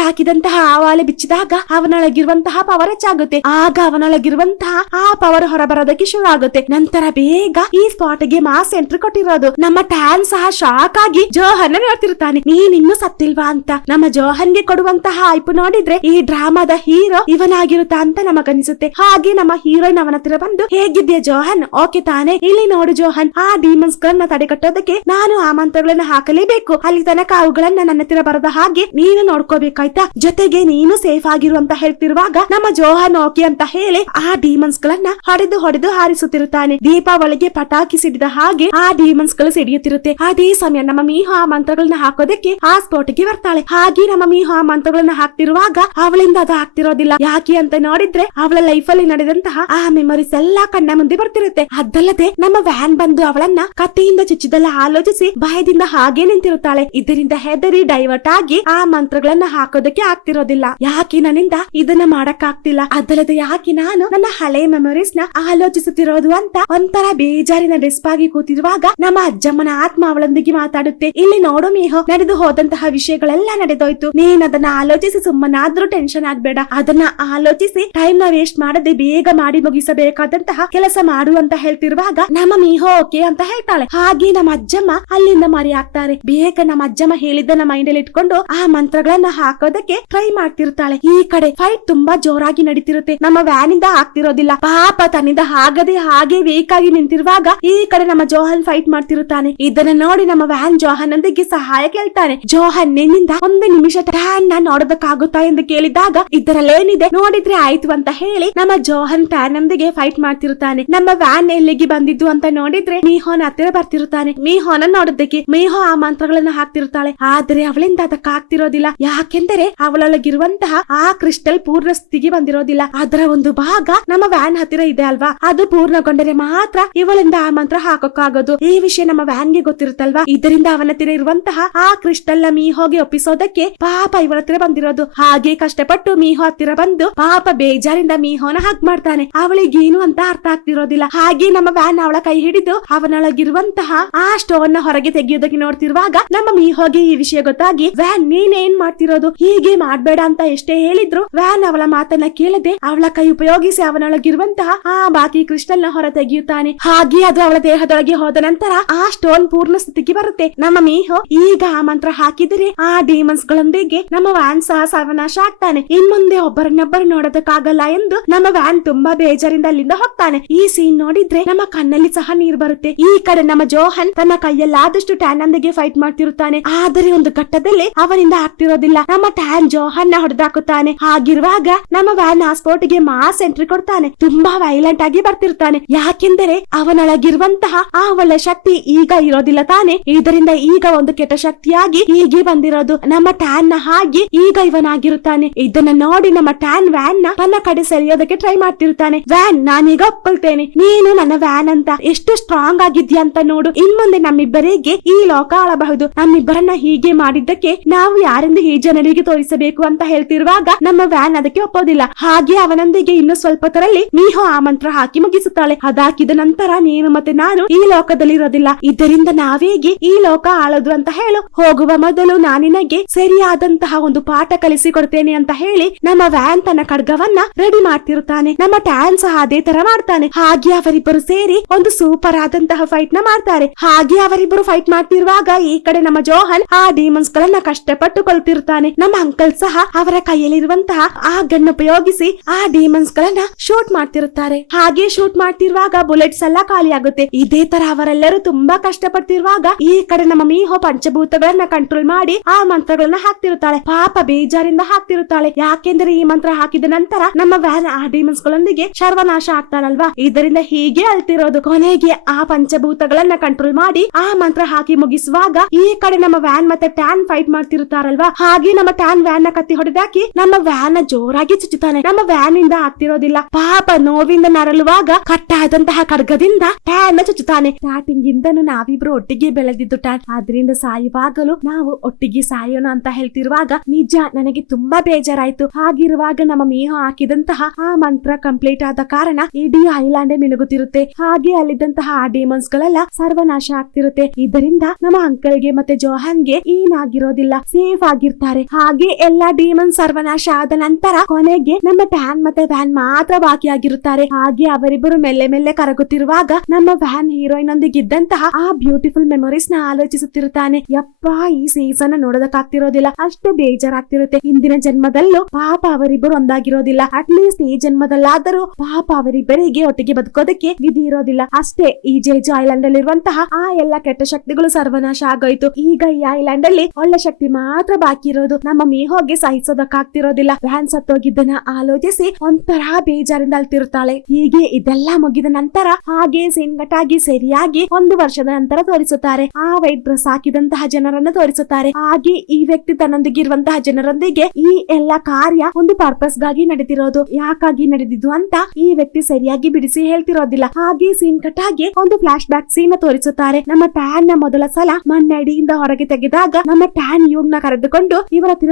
ಹಾಕಿದಂತಹ ಆವಾಲೆ ಬಿಚ್ಚಿದಾಗ ಅವನೊಳಗಿರುವಂತಹ ಪವರ್ ಹೆಚ್ಚಾಗುತ್ತೆ ಆಗ ಅವನೊಳಗಿರುವಂತಹ ಆ ಪವರ್ ಹೊರಬರೋದಕ್ಕೆ ಶುರು ಆಗುತ್ತೆ. ನಂತರ ಬೇಗ ಈ ಸ್ಪಾಟ್ಗೆ ಮಾಸ್ ಎಂಟ್ರಿ ಕೊಟ್ಟಿರೋದು. ನಮ್ಮ ಟ್ಯಾನ್ ಸಹ ಶಾಕ್ ಆಗಿ ಜೋಹನ್ ನೋಡ್ತಿರ್ತಾನೆ ನೀನ್ ಇನ್ನು ಸತ್ತಿಲ್ವಾ ಅಂತ? ನಮ್ಮ ಜೋಹನ್ಗೆ ಕೊಡುವಂತಹ ಐಪು ನೋಡಿದ್ರೆ ಈ ಡ್ರಾಮಾದ ಹೀರೋ ಇವನಾಗಿರುತ್ತಾ ಅಂತ ನಮಗನಿಸುತ್ತೆ ಹಾಗೆ ನಮ್ಮ ಹೀರೋಯಿನ್ ಅವನ ಹತ್ರ ಬಂದು, ಹೇಗಿದ್ಯಾ ಜೋಹನ್ ಓಕೆ ತಾನೆ. ಇಲ್ಲಿ ನೋಡು ಜೋಹನ್ ಆ ಡೀಮನ್ಸ್ ಗಳನ್ನ ತಡೆಗಟ್ಟೋದಕ್ಕೆ ನಾನು ಆ ಮಂತ್ರಗಳನ್ನ ಹಾಕಲೇಬೇಕು. ಅಲ್ಲಿ ತನಕ ಅವುಗಳನ್ನ ನನ್ನ ಹತ್ತಿರ ಬರದ ಹಾಗೆ ನೀನು ನೋಡ್ಕೋಬೇಕಾಯ್ತಾ? ಜೊತೆಗೆ ನೀನು ಸೇಫ್ ಆಗಿರು ಅಂತ ಹೇಳ್ತಿರುವಾಗ ನಮ್ಮ ಜೋಹನ್ ಓಕೆ ಅಂತ ಹೇಳಿ ಆ ಡೀಮನ್ಸ್ ಗಳನ್ನ ಹೊಡೆದು ಹೊಡೆದು ಹಾರಿಸುತ್ತಿರುತ್ತಾನೆ. ದೀಪಾವಳಿಗೆ ಪಟಾಕಿ ಸಿಡಿದ ಹಾಗೆ ಆ ಡೀಮನ್ಸ್ಗಳು ಸಿಡಿಯುತ್ತಿರುತ್ತೆ. ಅದೇ ಸಮಯ ನಮ್ಮ ಮೀಹು ಆ ಮಂತ್ರಗಳನ್ನ ಹಾಕೋದಕ್ಕೆ ಆ ಸ್ಪೋಟಿಗೆ ಬರ್ತಾಳೆ. ಹಾಗೆ ನಮ್ಮ ಮೀಹು ಆ ಮಂತ್ರಗಳನ್ನ ಹಾಕ್ತಿರುವಾಗ ಅವಳಿಂದ ಅದು ಆಗ್ತಿರೋದಿಲ್ಲ. ಯಾಕೆ ಅಂತ ನೋಡಿದ್ರೆ ಅವಳ ಲೈಫ್ ಅಲ್ಲಿ ನಡೆದಂತಹ ಆ ಮೆಮೊರೀಸ್ ಎಲ್ಲಾ ಕಣ್ಣ ಮುಂದೆ ಬರ್ತಿರುತ್ತೆ. ಅದಲ್ಲದೆ ನಮ್ಮ ವ್ಯಾನ್ ಬಂದು ಅವಳನ್ನ ಕತ್ತೆಯಿಂದ ಚುಚ್ಚಿದೆಲ್ಲ ಆಲೋಚಿಸಿ ಭಯದಿಂದ ಹಾಗೆ ನಿಂತಿರುತ್ತಾಳೆ. ಇದರಿಂದ ಹೆದರಿ ಡೈವರ್ಟ್ ಆಗಿ ಆ ಮಂತ್ರಗಳನ್ನ ಹಾಕೋದಕ್ಕೆ ಆಗ್ತಿರೋದಿಲ್ಲ ಯಾಕೆ ನನ್ನಿಂದ ಇದನ್ನ ಮಾಡಕ್ ಆಗ್ತಿಲ್ಲ ಅದಲ್ಲದೆ ಯಾಕೆ ನಾನು ನನ್ನ ಹಳೆ ಮೆಮೊರೀಸ್ನ ಆಲೋಚಿಸುತ್ತಿರೋದು ಅಂತ ಒಂಥರ ಬೇಜಾರಿನ ಡೆಸ್ಪ್ ಆಗಿ ಕೂತಿರುವಾಗ ನಮ್ಮ ಅಜ್ಜಮ್ಮನ ಆತ್ಮ ಅವಳೊಂದಿಗೆ ಮಾತಾಡುತ್ತೆ. ಇಲ್ಲಿ ನೋಡು ಮೇಹೋ, ನಡೆದು ಹೋದಂತಹ ವಿಷಯಗಳೆಲ್ಲ ನಡೆದೋಯ್ತು. ನೀನ್ ಅದನ್ನ ಆಲೋಚಿಸಿ ಸುಮ್ಮನಾದ್ರೂ ಟೆನ್ಷನ್ ಆಗ್ಬೇಡ. ಅದನ್ನ ಆಲೋಚಿಸಿ ಟೈಮ್ನ ವೇಸ್ಟ್ ಮಾಡದೆ ಬೇಗ ಮಾಡಿ ಮುಗಿಸಬೇಕಾದಂತಹ ಕೆಲಸ ಮಾಡು ಅಂತ ಹೇಳ್ತಿರುವಾಗ ನಮ್ಮ ಮೀಹೋ ಓಕೆ ಅಂತ ಹೇಳ್ತಾಳೆ. ಹಾಗೆ ನಮ್ಮ ಅಜ್ಜಮ್ಮ ಅಲ್ಲಿಂದ ಮರಿ ಆಗ್ತಾರೆ ಬೇಗ ನಮ್ಮ ಅಜ್ಜಮ್ಮ ಹೇಳಿದ್ದನ್ನ ಮೈಂಡ್ ಅಲ್ಲಿ ಇಟ್ಕೊಂಡು ಆ ಮಂತ್ರಗಳನ್ನ ಹಾಕೋದಕ್ಕೆ ಮಾಡ್ತಿರ್ತಾಳೆ. ಈ ಕಡೆ ಫೈಟ್ ತುಂಬಾ ಜೋರಾಗಿ ನಡೀತಿರುತ್ತೆ. ನಮ್ಮ ವ್ಯಾನ್ ಇಂದ ಆಗ್ತಿರೋದಿಲ್ಲ. ಪಾಪ ತನ್ನಿಂದ ಆಗದೆ ಹಾಗೆ ವೀಕ್ ಆಗಿ ನಿಂತಿರುವಾಗ ಈ ಕಡೆ ನಮ್ಮ ಜೋಹನ್ ಫೈಟ್ ಮಾಡ್ತಿರುತ್ತಾನೆ. ಇದನ್ನ ನೋಡಿ ನಮ್ಮ ವ್ಯಾನ್ ಜೋಹನ್ ಒಂದಿಗೆ ಸಹಾಯ ಕೇಳ್ತಾನೆ. ಜೋಹನ್ ನಿನ್ನಿಂದ ಒಂದು ನಿಮಿಷ ಟ್ಯಾನ್ನ ನೋಡೋದಕ್ಕಾಗುತ್ತಾ ಎಂದು ಕೇಳಿದಾಗ, ಇದರಲ್ಲೇನಿದೆ? ನೋಡಿದ್ರೆ ಆಯ್ತು ಅಂತ ಹೇಳಿ ನಮ್ಮ ಜೋಹನ್ ಟ್ಯಾನ್ ನೊಂದಿಗೆ ಫೈಟ್ ಮಾಡ್ತಿರುತ್ತಾನೆ. ನಮ್ಮ ವ್ಯಾನ್ ಎಲ್ಲಿಗೆ ಬಂದಿದ್ದು ಅಂತ ನೋಡಿದ್ರೆ, ಮೀಹೋನ್ ಹತ್ತಿರ ಬರ್ತಿರುತ್ತಾನೆ. ಮೀಹೋನ ನೋಡೋದಕ್ಕೆ ಮೀಹೋ ಆ ಮಂತ್ರಗಳನ್ನ ಹಾಕ್ತಿರುತ್ತಾಳೆ ಆದ್ರೆ ಅವಳಿಂದ ಅದಕ್ಕಾಗ್ತಿರೋದಿಲ್ಲ. ಯಾಕೆಂದರೆ ಅವಳೊಳಗಿರುವಂತಹ ಆ ಕ್ರಿಸ್ಟಲ್ ಪೂರ್ಣ ಸ್ಥಿತಿಗೆ ಬಂದಿರೋದಿಲ್ಲ. ಅದರ ಒಂದು ಭಾಗ ನಮ್ಮ ವ್ಯಾನ್ ಹತ್ತಿರ ಇದೆ ಅಲ್ವಾ? ಅದು ಪೂರ್ಣಗೊಂಡರೆ ಮಾತ್ರ ಇವಳಿಂದ ಆ ಮಂತ್ರ ಹಾಕೋಕ್ಕಾಗೋದು. ಈ ವಿಷಯ ನಮ್ಮ ವ್ಯಾನ್ಗೆ ಗೊತ್ತಿರುತ್ತಲ್ವಾ? ಇದರಿಂದ ಅವನ ಹತ್ತಿರ ಇರುವಂತಹ ಆ ಕ್ರಿಸ್ಟಲ್ನ ಮೀಹೋಗೆ ಒಪ್ಪಿಸೋದಕ್ಕೆ ಪಾಪ ಇವಳ ಹತ್ತಿರ ಬಂದಿರೋದು. ಹಾಗೆ ಕಷ್ಟಪಟ್ಟು ಮೀಹೋ ಹತ್ತಿರ ಬಂದು ಪಾಪ ಬೇಜಾರಿಂದ ಮೀಹೋನ ಹಾಕ್ ಮಾಡ್ತಾನೆ. ಅವಳಿಗೇನು ಅಂತ ಅರ್ಥ ಆಗ್ತಿರೋದಿಲ್ಲ. ಹಾಗೆ ನಮ್ಮ ವ್ಯಾನ್ ಅವಳ ಕೈ ಹಿಡಿದು ಅವನೊಳಗಿರುವಂತಹ ಆ ಸ್ಟೋನ್ನ ಹೊರಗೆ ತೆಗೆಯೋದಕ್ಕೆ ನೋಡ್ತಿರುವಾಗ ನಮ್ಮ ಮೀಹೋಗೆ ಈ ವಿಷಯ ಗೊತ್ತಾಗಿ ವ್ಯಾನ್ ನೀನ್ ಏನ್ ಮಾಡ್ತಿರೋದು? ಹೀಗೆ ಮಾಡ್ಬೇಡ ಅಂತ ಎಷ್ಟೇ ಹೇಳಿದ್ರು ವ್ಯಾನ್ ಅವಳ ಮಾತನ್ನ ಕೇಳದೆ ಅವಳ ಕೈ ಉಪಯೋಗಿಸಿ ಅವನೊಳಗಿರುವಂತಹ ಆ ಬಾಕಿ ಕ್ರಿಸ್ಟಲ್ನ ಹೊರ ತೆಗೆಯುತ್ತಾನೆ ಹಾಗೆ ಅದು ಅವಳ ದೇಹದೊಳಗೆ ಹೋದ ನಂತರ ಆ ಸ್ಟೋನ್ ಪೂರ್ಣ ಸ್ಥಿತಿಗೆ ಬರುತ್ತೆ. ನಮ್ಮ ಮೀಹೋ ಈಗ ಆ ಮಂತ್ರ ಹಾಕಿದರೆ ಆ ಡೀಮನ್ಸ್ ಗಳೊಂದಿಗೆ ನಮ್ಮ ವ್ಯಾನ್ ಸಹ ಸರ್ವನಾಶ ಆಗ್ತಾನೆ. ಇನ್ಮುಂದೆ ಒಬ್ಬರನ್ನೊಬ್ಬರು ನೋಡೋದಕ್ಕಾಗಲ್ಲ ಎಂದು ನಮ್ಮ ವ್ಯಾನ್ ತುಂಬಾ ಬೇಜಾರಿಂದ ಅಲ್ಲಿಂದ ಹೋಗ್ತಾನೆ. ಈ ಸೀನ್ ನೋಡಿದ್ರೆ ನಮ್ಮ ಕಣ್ಣಲ್ಲಿ ಸಹ ನೀರ್ ಬರುತ್ತೆ. ಈ ಕಡೆ ನಮ್ಮ ಜೋಹನ್ ತನ್ನ ಕೈಯಲ್ಲಾದಷ್ಟು ಟ್ಯಾನ್ ಫೈಟ್ ಮಾಡ್ತಿರುತ್ತಾನೆ. ಆದರೆ ಒಂದು ಘಟ್ಟದಲ್ಲಿ ಅವನಿಂದ ಆಗ್ತಿರೋದಿಲ್ಲ. ನಮ್ಮ ಟ್ಯಾನ್ ಜೋಹನ್ ನ ಹೊಡೆದಾಕುತ್ತಾನೆ. ಹಾಗಿರುವಾಗ ನಮ್ಮ ವ್ಯಾನ್ ಆ ಸ್ಪೋರ್ಟ್ಗೆ ಮಾಸ್ ಎಂಟ್ರಿ ಕೊಡ್ತಾನೆ. ತುಂಬಾ ವೈಲೆಂಟ್ ಆಗಿ ಬರ್ತಿರ್ತಾನೆ. ಯಾಕೆಂದರೆ ಅವನೊಳಗಿರುವಂತಹ ಆ ಒಳ್ಳೆ ಶಕ್ತಿ ಈಗ ಇರೋದಿಲ್ಲ ತಾನೆ. ಇದರಿಂದ ಈಗ ಒಂದು ಕೆಟ್ಟ ಶಕ್ತಿಯಾಗಿ ಹೀಗೆ ಬಂದಿರೋದು. ನಮ್ಮ ಟ್ಯಾನ್ನ ಹಾಗೆ ಈಗ ಇವನಾಗಿರುತ್ತಾನೆ. ಇದನ್ನ ನೋಡಿ ನಮ್ಮ ಟ್ಯಾನ್ ವ್ಯಾನ್ನ ತನ್ನ ಕಡೆ ಸೆಳೆಯೋದಕ್ಕೆ ಟ್ರೈ ಮಾಡ್ತಿರ್ತಾನೆ. ವ್ಯಾನ್ ನಾನೀಗ ಒಪ್ಕೊಳ್ತೇನೆ. ನೀನು ನನ್ನ ವ್ಯಾನ್ ಅಂತ. ಎಷ್ಟು ಸ್ಟ್ರಾಂಗ್ ಆಗಿದ್ಯಾ ಅಂತ ನೋಡು. ಇನ್ಮುಂದೆ ನಮ್ಮಿಬ್ಬರಿಗೆ ಈ ಲೋಕ ಆಳಬಹುದು ನಮ್ಮಿಬ್ಬರನ್ನ ಹೀಗೆ ಮಾಡಿದ್ದಕ್ಕೆ ನಾವು ಯಾರೆಂದು ಈ ಜನರಿಗೆ ತೋರಿಸಬೇಕು? ಅಂತ ಹೇಳ್ತಿರುವಾಗ ನಮ್ಮ ವ್ಯಾನ್ ಅದಕ್ಕೆ ಒಪ್ಪೋದಿಲ್ಲ. ಹಾಗೆ ಅವನೊಂದಿಗೆ ಇನ್ನು ಸ್ವಲ್ಪ ತರಲ್ಲಿ ಮೀಹೋ ಆ ಮಂತ್ರ ಹಾಕಿ ಮುಗಿಸುತ್ತಾಳೆ. ಅದಾಕಿದ ನಂತರ ನೀನು ಮತ್ತೆ ನಾನು ಈ ಲೋಕದಲ್ಲಿ ಇರೋದಿಲ್ಲ ಇದರಿಂದ ನಾವೇಗೆ ಈ ಲೋಕ ಆಳೋದು ಅಂತ ಹೇಳು. ಹೋಗುವ ಮೊದಲು ನಾನಿನಗೆ ಸರಿಯಾದಂತಹ ಒಂದು ಪಾಠ ಕಲಿಸಿ ಕೊಡ್ತೇನೆ ಅಂತ ಹೇಳಿ ನಮ್ಮ ವ್ಯಾನ್ ತನ್ನ ಖಡ್ಗವನ್ನ ರೆಡಿ ಮಾಡ್ತಿರುತ್ತಾನೆ. ನಮ್ಮ ಟ್ಯಾನ್ ಸಹ ಅದೇ ತರ ಮಾಡ್ತಾನೆ. ಹಾಗೆ ಅವರಿಬ್ಬರು ಸೇರಿ ಒಂದು ಸೂಪರ್ ಆದಂತಹ ಫೈಟ್ನ ಮಾಡ್ತಾರೆ. ಹಾಗೆ ಅವರಿಬ್ಬರು ಫೈಟ್ ಮಾಡ್ತಿರುವಾಗ ಈ ಕಡೆ ನಮ್ಮ ಜೋಹನ್ ಆ ಡೀಮನ್ಸ್ ಗಳನ್ನ ಕಷ್ಟಪಟ್ಟು ಕೊಲ್ತಿರ್ತಾನೆ. ನಮ್ಮ ಅಂಕಲ್ ಸಹ ಅವರ ಕೈಯಲ್ಲಿರುವಂತಹ ಆ ಗನ್ ಉಪಯೋಗಿಸಿ ಆ ಡೀಮನ್ಸ್ ಗಳನ್ನ ಶೂಟ್ ಮಾಡ್ತಿರುತ್ತಾರೆ. ಹಾಗೆ ಶೂಟ್ ಮಾಡ್ತಿರುವಾಗ ಬುಲೆಟ್ಸ್ ಎಲ್ಲ ಖಾಲಿ ಆಗುತ್ತೆ ಇದೇ ತರ ಅವರೆಲ್ಲರೂ ತುಂಬಾ ಕಷ್ಟಪಡ್ತಿರುವಾಗ ಈ ಕಡೆ ನಮ್ಮ ಮೀಹೋ ಪಂಚಭೂತಗಳನ್ನ ಕಂಟ್ರೋಲ್ ಮಾಡಿ ಆ ಮಂತ್ರಗಳನ್ನ ಹಾಕ್ತಿರುತ್ತಾಳೆ. ಪಾಪ ಬೇಜಾರಿಂದ ಹಾಕ್ತಿರುತ್ತಾಳೆ. ಯಾಕೆಂದ್ರೆ ಈ ಮಂತ್ರ ಹಾಕಿದ ನಂತರ ನಮ್ಮ ವ್ಯಾನ್ ಆ ಡೀಮನ್ಸ್ ಗಳೊಂದಿಗೆ ಸರ್ವನಾಶ ಆಗ್ತಾರಲ್ವಾ ಇದರಿಂದ ಹೀಗೆ ಅಳ್ತಿರೋದು. ಕೊನೆಗೆ ಆ ಪಂಚಭೂತಗಳನ್ನ ಕಂಟ್ರೋಲ್ ಮಾಡಿ ಆ ಮಂತ್ರ ಹಾಕಿ ಮುಗಿಸುವಾಗ ಈ ಕಡೆ ನಮ್ಮ ವ್ಯಾನ್ ಮತ್ತೆ ಟ್ಯಾನ್ ಫೈಟ್ ಮಾಡ್ತಿರುತ್ತಾರಲ್ವಾ? ಹಾಗೆ ನಮ್ಮ ಟ್ಯಾನ್ ವ್ಯಾನ್ನ ಕತ್ತಿ ಹೊಡೆದಾಕಿ ನಮ್ಮ ವ್ಯಾನ್ ಜೋರಾಗಿ ಚುಚ್ಚುತ್ತಾನೆ. ನಮ್ಮ ವ್ಯಾನ್ ಇಂದ ಆಗ್ತಿರೋದಿಲ್ಲ. ಪಾಪ ನೋವಿಂದ ನರಳುವಾಗ ಕಟ್ಟಾದಂತಹ ಖಡ್ಗದಿಂದ ಟ್ಯಾನ್ ಚುಚ್ಚುತ್ತಾನೆ. ಸ್ಟಾರ್ಟಿಂಗ್ ಇಂದನು ನಾವಿಬ್ರು ಒಟ್ಟಿಗೆ ಬೆಳೆದಿದ್ದು ಟ್ಯಾನ್ ಆದ್ರಿಂದ ಸಾಯುವಾಗಲೂ ನಾವು ಒಟ್ಟಿಗೆ ಸಾಯೋಣ ಅಂತ ಹೇಳ್ತಿರುವಾಗ ನಿಜ ನನಗೆ ತುಂಬಾ ಬೇಜಾರಾಯ್ತು. ಹಾಗಿರುವಾಗ ನಮ್ಮ ಮೇಹ ಹಾಕಿದಂತಹ ಆ ಮಂತ್ರ ಕಂಪ್ಲೀಟ್ ಆದ ಕಾರಣ ಇಡೀ ಐಲ್ಯಾಂಡ್ ಮಿನುಗುತ್ತಿರುತ್ತೆ. ಹಾಗೆ ಅಲ್ಲಿದ್ದಂತಹ ಆ ಡೇಮನ್ಸ್ ಗಳೆಲ್ಲ ಸರ್ವನಾಶ ಆಗ್ತಿರುತ್ತೆ. ಇದರಿಂದ ನಮ್ಮ ಅಂಕಲ್ಗೆ ಮತ್ತೆ ಜೋಹನ್ಗೆ ಏನಾಗಿರೋದಿಲ್ಲ. ಸೇಫ್ ಆಗಿರ್ತಾರೆ. ಹಾಗೆ ಎಲ್ಲಾ ಡಿಮನ್ ಸರ್ವನಾಶ ಆದ ನಂತರ ಕೊನೆಗೆ ನಮ್ಮ ಟ್ಯಾನ್ ಮತ್ತೆ ವ್ಯಾನ್ ಮಾತ್ರ ಬಾಕಿಯಾಗಿರುತ್ತಾರೆ. ಹಾಗೆ ಅವರಿಬ್ಬರು ಮೆಲ್ಲೆ ಮೆಲ್ಲೆ ಕರಗುತ್ತಿರುವಾಗ ನಮ್ಮ ವ್ಯಾನ್ ಹೀರೋಯಿನ್ ಒಂದಿಗಿದ್ದಂತಹ ಆ ಬ್ಯೂಟಿಫುಲ್ ಮೆಮೊರೀಸ್ನ ಆಲೋಚಿಸುತ್ತಿರುತ್ತಾನೆ. ಯಪ್ಪ, ಈ ಸೀಸನ್ ನೋಡೋದಕ್ಕಾಗ್ತಿರೋದಿಲ್ಲ. ಅಷ್ಟು ಬೇಜಾರಾಗ್ತಿರುತ್ತೆ. ಹಿಂದಿನ ಜನ್ಮದಲ್ಲೂ ಪಾಪ ಅವರಿಬ್ಬರು ಒಂದಾಗಿರೋದಿಲ್ಲ. ಅಟ್ಲೀಸ್ಟ್ ಈ ಜನ್ಮದಲ್ಲಾದರೂ ಪಾಪ ಅವರಿಬ್ಬರಿಗೆ ಒಟ್ಟಿಗೆ ಬದುಕೋದಕ್ಕೆ ವಿಧಿ ಇರೋದಿಲ್ಲ. ಅಷ್ಟೇ, ಈ ಜೇಜು ಐಲ್ಯಾಂಡ್ ಅಲ್ಲಿ ಇರುವಂತಹ ಆ ಎಲ್ಲ ಕೆಟ್ಟ ಶಕ್ತಿಗಳು ಸರ್ವನಾಶ ಆಗೋಯ್ತು. ಈಗ ಈ ಐಲ್ಯಾಂಡ್ ಅಲ್ಲಿ ಒಳ್ಳೆ ಶಕ್ತಿ ಮಾತ್ರ ಬಾಕಿ ಇರೋದು. ನಮ್ಮ ಮೀಹೋಗೆ ಸಹಿಸೋದಕ್ಕಾಗ್ತಿರೋದಿಲ್ಲ. ವ್ಯಾನ್ ಸತ್ತೋಗಿದ್ದನ್ನ ಆಲೋಚಿಸಿ ಒಂಥರ ಬೇಜಾರಿಂದ ಅಳ್ತಿರುತ್ತಾಳೆ ಹೀಗೆ ಇದೆಲ್ಲ ಮುಗಿದ ನಂತರ ಹಾಗೆ ಸಿಂಗಟಾಗಿ ಸರಿಯಾಗಿ ಒಂದು ವರ್ಷದ ನಂತರ ತೋರಿಸುತ್ತಾರೆ. ಆ ವೈಟ್ ಡ್ರೆಸ್ ಹಾಕಿದಂತಹ ಜನರನ್ನು ತೋರಿಸುತ್ತಾರೆ. ಹಾಗೆ ಈ ವ್ಯಕ್ತಿ ತನ್ನೊಂದಿಗೆ ಇರುವಂತಹ ಜನರೊಂದಿಗೆ ಈ ಎಲ್ಲ ಕಾರ್ಯ ಒಂದು ಪರ್ಪಸ್ಗಾಗಿ ನಡೆದಿರೋದು ಯಾಕಾಗಿ ನಡೆದಿದ್ದು ಅಂತ ಈ ವ್ಯಕ್ತಿ ಸರಿಯಾಗಿ ಬಿಡಿಸಿ ಹೇಳ್ತಿರೋದಿಲ್ಲ. ಹಾಗೆ ಸೀನ್ ಕಟ್ ಆಗಿ ಒಂದು ಫ್ಲಾಶ್ ಬ್ಯಾಕ್ ಸೀನ್ ತೋರಿಸುತ್ತಾರೆ. ನಮ್ಮ ಟ್ಯಾನ್ನ ಮೊದಲ ಸಲ ಮಣ್ಣಡಿಯಿಂದ ಹೊರಗೆ ತೆಗೆದಾಗ ನಮ್ಮ ಟ್ಯಾನ್ ಯೂಗ್ ಕರೆದುಕೊಂಡು ಇವರ ಹತ್ತಿರ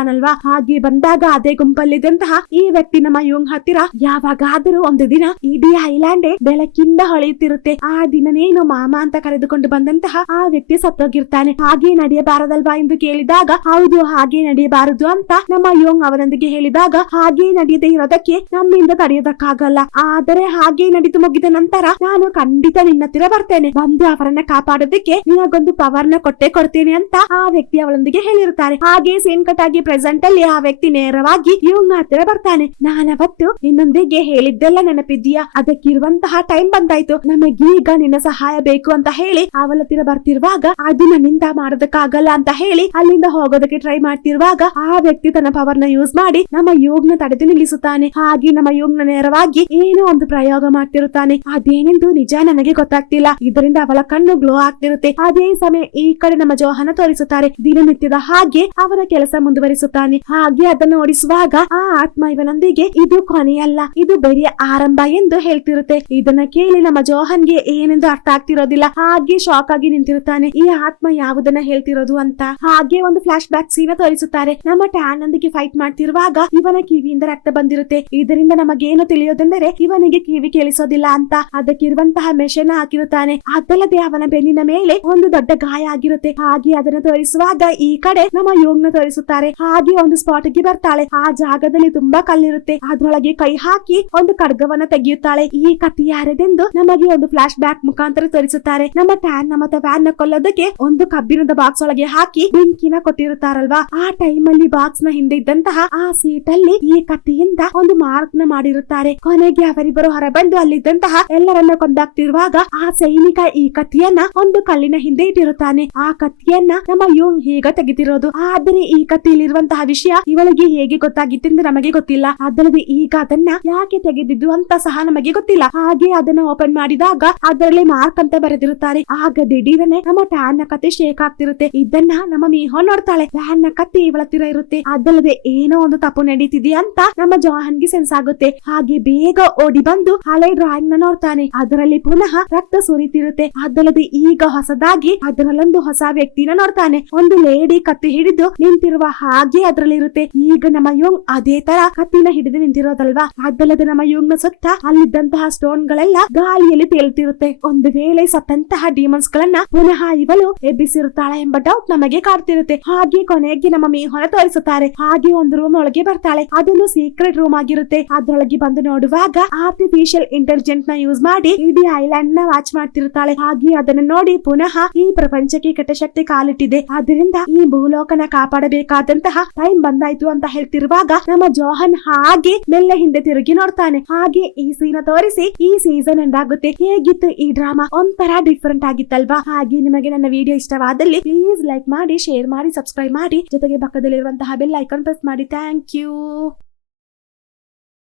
ಬಂದಿರುತ್ತಾನಲ್ವಾ ಹಾಗೆ ಬಂದಾಗ ಅದೇ ಗುಂಪಲ್ಲಿದ್ದಂತಹ ಈ ವ್ಯಕ್ತಿ ನಮ್ಮ ಯೋಂಗ್ ಹತ್ತಿರ ಯಾವಾಗಾದರೂ ಒಂದು ದಿನ ಇಡೀ ಐಲ್ಯಾಂಡ್ ಬೆಳಕಿಂದ ಹೊಳೆಯುತ್ತಿರುತ್ತೆ. ಆ ದಿನನೇನು ಮಾಮ ಅಂತ ಕರೆದುಕೊಂಡು ಬಂದಂತಹ ಆ ವ್ಯಕ್ತಿ ಸತ್ತೋಗಿರ್ತಾನೆ. ಹಾಗೆ ನಡೆಯಬಾರದಲ್ವಾ ಎಂದು ಕೇಳಿದಾಗ, ಹೌದು, ಹಾಗೆ ನಡೆಯಬಾರದು ಅಂತ ನಮ್ಮ ಯೋಂಗ್ ಅವನೊಂದಿಗೆ ಹೇಳಿದಾಗ, ಹಾಗೆ ನಡೆಯದೆ ಇರೋದಕ್ಕೆ ನಮ್ಮಿಂದ ತಡೆಯೋದಕ್ಕಾಗಲ್ಲ. ಆದರೆ ಹಾಗೆ ನಡೆದು ಮುಗಿದ ನಂತರ ನಾನು ಖಂಡಿತ ನಿನ್ನ ಹತ್ತಿರ ಬರ್ತೇನೆ. ಬಂದು ಅವರನ್ನ ಕಾಪಾಡೋದಕ್ಕೆ ನಿನಗೊಂದು ಪವರ್ನ ಕೊಟ್ಟೆ ಕೊಡ್ತೇನೆ ಅಂತ ಆ ವ್ಯಕ್ತಿ ಅವಳೊಂದಿಗೆ ಹೇಳಿರುತ್ತಾರೆ. ಹಾಗೆ ಸೇನ್ ಕಟ್ ಆಗಿ ಪ್ರೆಸೆಂಟ್ ಅಲ್ಲಿ ಆ ವ್ಯಕ್ತಿ ನೇರವಾಗಿ ಯೋಂಗ್ ಹತ್ತಿರ ಬರ್ತಾನೆ. ನಾನವತ್ತು ನಿನ್ನೊಂದಿಗೆ ಹೇಳಿದ್ದೆಲ್ಲ ನೆನಪಿದ್ಯಾ ಅದಕ್ಕಿರುವಂತಹ ಟೈಮ್ ಬಂದಾಯ್ತು. ನಮಗೀಗ ನಿನ್ನ ಸಹಾಯ ಬೇಕು ಅಂತ ಹೇಳಿ ಅವಳ ಹತ್ತಿರ ಬರ್ತಿರುವಾಗ ಅದು ನನ್ನಿಂದ ಮಾಡೋದಕ್ಕಾಗಲ್ಲ ಅಂತ ಹೇಳಿ ಅಲ್ಲಿಂದ ಹೋಗೋದಕ್ಕೆ ಟ್ರೈ ಮಾಡ್ತಿರುವಾಗ ಆ ವ್ಯಕ್ತಿ ತನ್ನ ಪವರ್ನ ಯೂಸ್ ಮಾಡಿ ನಮ್ಮ ಯೋಗ್ನ ತಡೆದು ನಿಲ್ಲಿಸುತ್ತಾನೆ. ಹಾಗೆ ನಮ್ಮ ಯೋಗ್ನ ನೇರವಾಗಿ ಏನೋ ಒಂದು ಪ್ರಯೋಗ ಮಾಡ್ತಿರುತ್ತಾನೆ. ಅದೇನೆಂದು ನಿಜ ನನಗೆ ಗೊತ್ತಾಗ್ತಿಲ್ಲ. ಇದರಿಂದ ಅವಳ ಕಣ್ಣು ಗ್ಲೋ ಆಗ್ತಿರುತ್ತೆ. ಅದೇ ಸಮಯ ಈ ಕಡೆ ನಮ್ಮ ಜೋಹನ ತೋರಿಸುತ್ತಾರೆ. ದಿನನಿತ್ಯದ ಹಾಗೆ ಅವರ ಕೆಲಸ ಮುಂದುವರಿಸುತ್ತಾನೆ ಹಾಗೆ ಅದನ್ನು ಓಡಿಸುವಾಗ ಆ ಆತ್ಮ ಇವನೊಂದಿಗೆ, ಇದು ಕೊನೆಯಲ್ಲ, ಇದು ಬೆರಿಯ ಆರಂಭ ಎಂದು ಹೇಳ್ತಿರುತ್ತೆ. ಇದನ್ನ ಕೇಳಿ ನಮ್ಮ ಜೋಹನ್ಗೆ ಏನೆಂದು ಅರ್ಥ ಆಗ್ತಿರೋದಿಲ್ಲ. ಹಾಗೆ ಶಾಕ್ ಆಗಿ ನಿಂತಿರುತ್ತಾನೆ. ಈ ಆತ್ಮ ಯಾವುದನ್ನ ಹೇಳ್ತಿರೋದು ಅಂತ. ಹಾಗೆ ಒಂದು ಫ್ಲಾಶ್ ಬ್ಯಾಕ್ ಸೀನ ತೋರಿಸುತ್ತಾರೆ. ನಮ್ಮ ಟ್ಯಾನ್ ನೊಂದಿಗೆ ಫೈಟ್ ಮಾಡ್ತಿರುವಾಗ ಇವನ ಕಿವಿಯಿಂದ ರಕ್ತ ಬಂದಿರುತ್ತೆ. ಇದರಿಂದ ನಮಗೇನು ತಿಳಿಯೋದೆಂದರೆ, ಇವನಿಗೆ ಕಿವಿ ಕೇಳಿಸೋದಿಲ್ಲ ಅಂತ. ಅದಕ್ಕಿರುವಂತಹ ಮೆಷನ್ ಹಾಕಿರುತ್ತಾನೆ. ಅದಲ್ಲದೆ ಅವನ ಬೆನ್ನಿನ ಮೇಲೆ ಒಂದು ದೊಡ್ಡ ಗಾಯ ಆಗಿರುತ್ತೆ. ಹಾಗೆ ಅದನ್ನ ತೋರಿಸುವಾಗ ಈ ಕಡೆ ನಮ್ಮ ಯೋಗ್ನ ತೋರಿಸುತ್ತಾರೆ. ಹಾಗೆ ಒಂದು ಸ್ಪಾಟ್ಗೆ ಬರ್ತಾಳೆ. ಆ ಜಾಗದಲ್ಲಿ ತುಂಬಾ ಕಲ್ಲಿರುತ್ತೆ. ಅದ್ರೊಳಗೆ ಕೈ ಹಾಕಿ ಒಂದು ಖಡ್ಗವನ್ನ ತೆಗೆಯುತ್ತಾಳೆ. ಈ ಕತ್ತಿ ಯಾರದೆಂದು ನಮಗೆ ಒಂದು ಫ್ಲಾಶ್ ಬ್ಯಾಕ್ ಮುಖಾಂತರ ತೋರಿಸುತ್ತಾರೆ. ನಮ್ಮ ಟ್ಯಾನ್ ನಮ್ಮ ವ್ಯಾನ್ನ ಕೊಲ್ಲೋದಕ್ಕೆ ಒಂದು ಕಬ್ಬಿಣದ ಬಾಕ್ಸ್ ಒಳಗೆ ಹಾಕಿ ಬೆಂಕಿನ ಕೊಟ್ಟಿರುತ್ತಾರಲ್ವಾ? ಆ ಟೈಮ್ ಅಲ್ಲಿ ಬಾಕ್ಸ್ನ ಹಿಂದೆ ಇದ್ದಂತಹ ಆ ಸೀಟ್ ಅಲ್ಲಿ ಈ ಕತ್ತಿಯಿಂದ ಒಂದು ಮಾರ್ಕ್ನ ಮಾಡಿರುತ್ತಾರೆ. ಕೊನೆಗೆ ಅವರಿಬ್ಬರು ಹೊರಬಂದು ಅಲ್ಲಿದ್ದಂತಹ ಎಲ್ಲರನ್ನ ಕೊಂದಾಗ್ತಿರುವಾಗ ಆ ಸೈನಿಕ ಈ ಕತ್ತಿಯನ್ನ ಒಂದು ಕಲ್ಲಿನ ಹಿಂದೆ ಇಟ್ಟಿರುತ್ತಾನೆ. ಆ ಕತ್ತಿಯನ್ನ ನಮ್ಮ ಯುಂಗ್ ಹೀಗ ತೆಗೆದಿರೋದು. ಆದರೆ ಈ ಕತ್ತಿಯಲ್ಲಿರುವಂತಹ ವಿಷಯ ಇವಳಿಗೆ ಹೇಗೆ ಗೊತ್ತಾಗಿತ್ತೆಂದು ನಮಗೆ ಗೊತ್ತಿಲ್ಲ. ಅದಲ್ಲದೆ ಈಗ ಅದನ್ನ ಯಾಕೆ ತೆಗೆದಿದ್ದು ಅಂತ ಸಹ ನಮಗೆ ಗೊತ್ತಿಲ್ಲ. ಹಾಗೆ ಅದನ್ನ ಓಪನ್ ಮಾಡಿದಾಗ ಅದರಲ್ಲಿ ಮಾರ್ಕ್ ಅಂತ ಬರೆದಿರುತ್ತಾರೆ. ಆಗ ದಿಢೀರನೆ ನಮ್ಮ ಟ್ಯಾನ್ನ ಕತೆ ಶೇಕ್ ಆಗ್ತಿರುತ್ತೆ. ಇದನ್ನ ನಮ್ಮ ಮೀಹೋ ನೋಡ್ತಾಳೆ. ಫ್ಯಾನ್ನ ಕತೆ ಇವಳ ತೀರ ಇರುತ್ತೆ. ಅದಲ್ಲದೆ ಏನೋ ಒಂದು ತಪ್ಪು ನಡೀತಿದೆ ಅಂತ ನಮ್ಮ ಜಾಹನ್ಗೆ ಸೆನ್ಸ್ ಆಗುತ್ತೆ. ಹಾಗೆ ಬೇಗ ಓಡಿ ಬಂದು ಹಳೆ ಡ್ರಾಯಿಂಗ್ನ ನೋಡ್ತಾನೆ. ಅದರಲ್ಲಿ ಪುನಃ ರಕ್ತ ಸುರಿತಿರುತ್ತೆ. ಅದಲ್ಲದೆ ಈಗ ಹೊಸದಾಗಿ ಅದರಲ್ಲೊಂದು ಹೊಸ ವ್ಯಕ್ತಿನ ನೋಡ್ತಾನೆ. ಒಂದು ಲೇಡಿ ಕತ್ತಿ ಹಿಡಿದು ನಿಂತಿರುವ ಹಾಗೆ ಅದರಲ್ಲಿರುತ್ತೆ. ಈಗ ನಮ್ಮ ಯೋಂಗ್ ಅದೇ ತರ ಕತ್ತಿನ ಹಿಡಿದು ನಿಂತಿರೋದಲ್ವಾ? ಅದಲ್ಲದೆ ನಮ್ಮ ಯೋಂಗ್ನ ಸುತ್ತ ಅಲ್ಲಿದ್ದಂತಹ ಸ್ಟೋನ್ ಗಳೆಲ್ಲ ಗಾಳಿಯಲ್ಲಿ ತೇಲ್ತಿರುತ್ತೆ. ಒಂದು ವೇಳೆ ಸತ್ತಂತಹ ಡಿಮನ್ಸ್ ಗಳನ್ನ ಪುನಃ ಇವಳು ಎಬ್ಬಿಸಿರುತ್ತಾಳೆ ಎಂಬ ಡೌಟ್ ನಮಗೆ ಕಾಡ್ತಿರುತ್ತೆ. ಹಾಗೆ ಕೊನೆಗೆ ನಮ್ಮ ಮೇಹನ ತೋರಿಸುತ್ತಾರೆ. ಹಾಗೆ ಒಂದು ರೂಮ್ ಒಳಗೆ ಬರ್ತಾಳೆ. ಅದೊಂದು ಸೀಕ್ರೆಟ್ ರೂಮ್ ಆಗಿರುತ್ತೆ. ಅದರೊಳಗೆ ಬಂದು ನೋಡುವಾಗ ಆರ್ಟಿಫಿಷಿಯಲ್ ಇಂಟೆಲಿಜೆಂಟ್ನ ಯೂಸ್ ಮಾಡಿ ಇಡೀ ಐಲ್ಯಾಂಡ್ನ ವಾಚ್ ಮಾಡ್ತಿರುತ್ತಾಳೆ. ಹಾಗೆ ಅದನ್ನು ನೋಡಿ ಪುನಃ ಈ ಪ್ರಪಂಚಕ್ಕೆ ಕೆಟ್ಟ ಶಕ್ತಿ ಕಾಲಿಟ್ಟಿದೆ. ಅದರಿಂದ ಈ ಭೂಲೋಕನ ಕಾಪಾಡಬೇಕಾದಂತಹ ಟೈಮ್ ಬಂದಾಯ್ತು ಅಂತ ಹೇಳ್ತಿರುವಾಗ ನಮ್ಮ ಜೋಹನ್ ಹಾಗೆ ಮೆಲ್ಲೆ ಹಿಂದೆ ತಿರುಗಿ ನೋಡ್ತಾನೆ. ಹಾಗೆ ಈ ಸೀನ ತೋರಿಸಿ ಈ ಸೀಸನ್ ಎಂಡ್ ಆಗುತ್ತೆ ಹೇಗಿತ್ತು ಈ ಡ್ರಾಮಾ ಒಂಥರ ಡಿಫ್ರೆಂಟ್ ಆಗಿತ್ತಲ್ವಾ? ಹಾಗೆ ನಿಮಗೆ ನನ್ನ ವಿಡಿಯೋ ಇಷ್ಟವಾದಲ್ಲಿ ಪ್ಲೀಸ್ ಲೈಕ್ ಮಾಡಿ ಶೇರ್ ಮಾಡಿ ಸಬ್ಸ್ಕ್ರೈಬ್ ಮಾಡಿ. ಜೊತೆಗೆ ಪಕ್ಕದಲ್ಲಿರುವಂತಹ ಬೆಲ್ ಐಕಾನ್ ಪ್ರೆಸ್ ಮಾಡಿ. Thank you